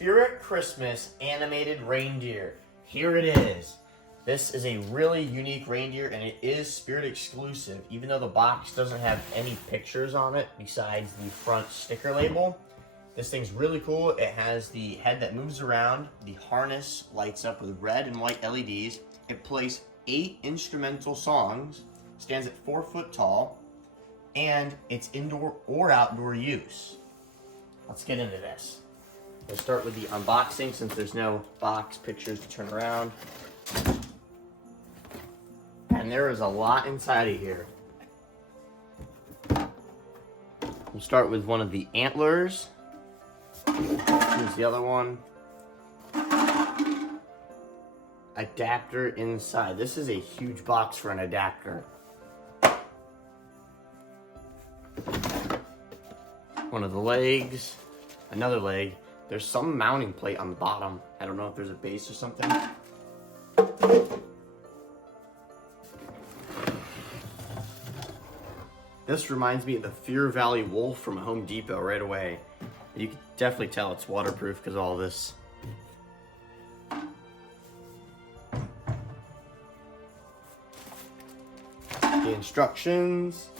Spirit Christmas animated reindeer. Here it is. This is a really unique reindeer and it is Spirit exclusive. Even though the box doesn't have any pictures on it besides the front sticker label. This thing's really cool. It has the head that moves around. The harness lights up with red and white LEDs. It plays 8 instrumental songs, stands at 4 foot tall, and it's indoor or outdoor use. Let's get into this. We'll start with the unboxing since there's no box pictures to turn around. And there is a lot inside of here. We'll start with one of the antlers. Here's the other one. Adapter inside. This is a huge box for an adapter. One of the legs. Another leg. There's some mounting plate on the bottom. I don't know if there's a base or something. This reminds me of the Fear Valley Wolf from Home Depot right away. You can definitely tell it's waterproof because of all this. The instructions.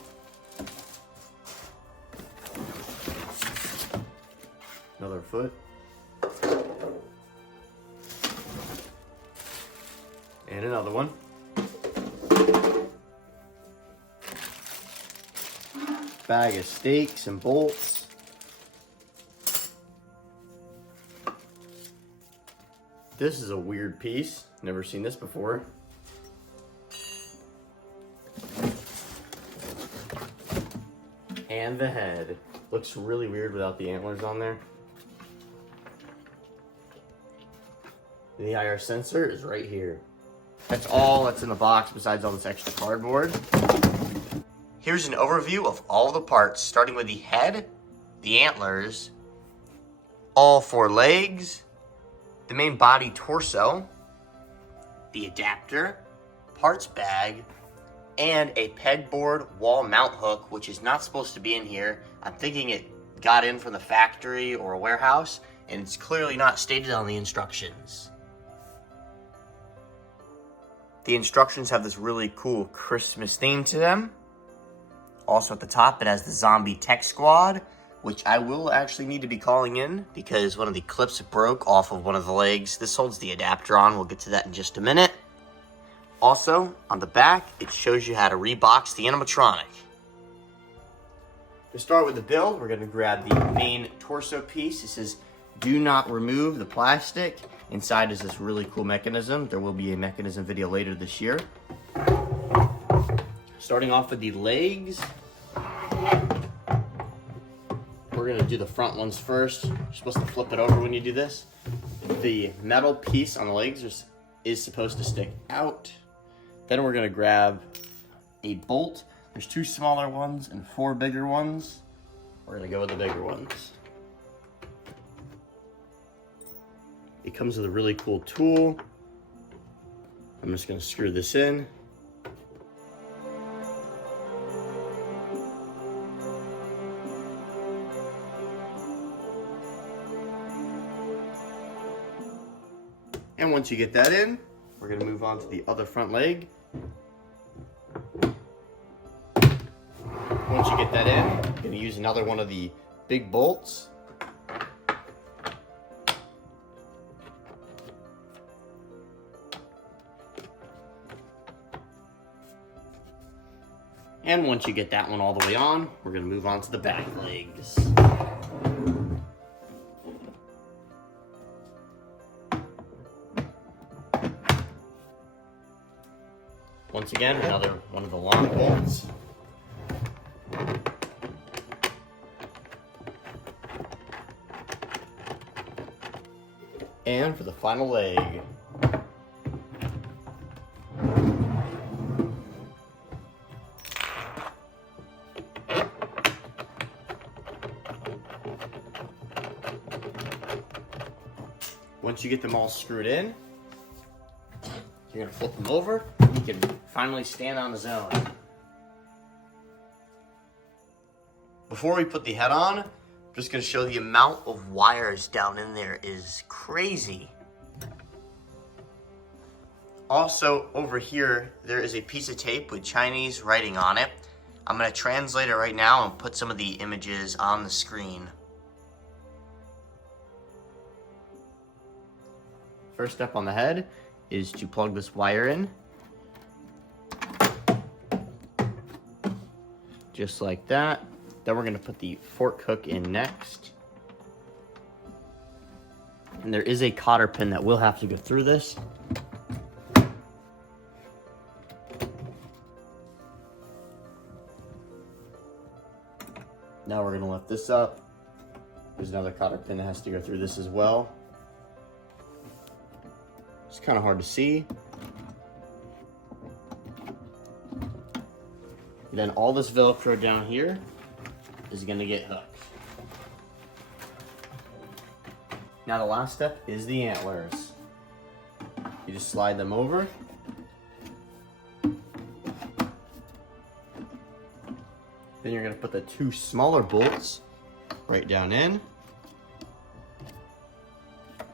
Another foot. And another one. Bag of stakes and bolts. This is a weird piece. Never seen this before. And the head. Looks really weird without the antlers on there. The IR sensor is right here. That's all that's in the box besides all this extra cardboard. Here's an overview of all the parts, starting with the head, the antlers, all 4 legs, the main body torso, the adapter, parts bag, and a pegboard wall mount hook, which is not supposed to be in here. I'm thinking it got in from the factory or a warehouse, and it's clearly not stated on the instructions. The instructions have this really cool Christmas theme to them. Also at the top, it has the Zombie Tech Squad, which I will actually need to be calling in because one of the clips broke off of one of the legs. This holds the adapter on. We'll get to that in just a minute. Also, on the back, it shows you how to rebox the animatronic. To start with the build, we're going to grab the main torso piece. It says, do not remove the plastic. Inside is this really cool mechanism. There will be a mechanism video later this year. Starting off with the legs. We're going to do the front ones first. You're supposed to flip it over when you do this. The metal piece on the legs is supposed to stick out. Then we're going to grab a bolt. There's 2 smaller ones and 4 bigger ones. We're going to go with the bigger ones. It comes with a really cool tool. I'm just going to screw this in. And once you get that in, we're going to move on to the other front leg. Once you get that in, I'm going to use another one of the big bolts. And once you get that one all the way on, we're going to move on to the back legs. Once again, another one of the long bolts. And for the final leg. Once you get them all screwed in, you're gonna flip them over. You can finally stand on his own. Before we put the head on, Just gonna show the amount of wires down in there is crazy. Also, over here, there is a piece of tape with Chinese writing on it. I'm gonna translate it right now and put some of the images on the screen. First step on the head is to plug this wire in. Just like that. Then we're gonna put the fork hook in next. And there is a cotter pin that will have to go through this. Now we're gonna lift this up. There's another cotter pin that has to go through this as well. It's kind of hard to see. Then all this Velcro down here is gonna get hooked. Now the last step is the antlers. You just slide them over. Then you're gonna put the two smaller bolts right down in.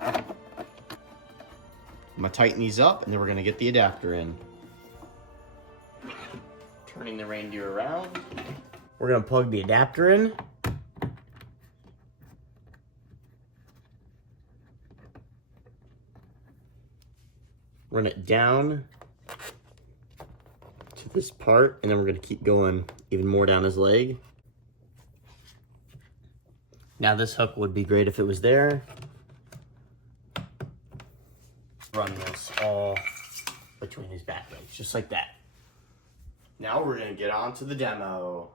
I'm gonna tighten these up and then we're gonna get the adapter in. Turning the reindeer around. We're gonna plug the adapter in. Run it down to this part, and then we're gonna keep going even more down his leg. Now this hook would be great if it was there. Run this all between his back legs, just like that. Now we're gonna get on to the demo.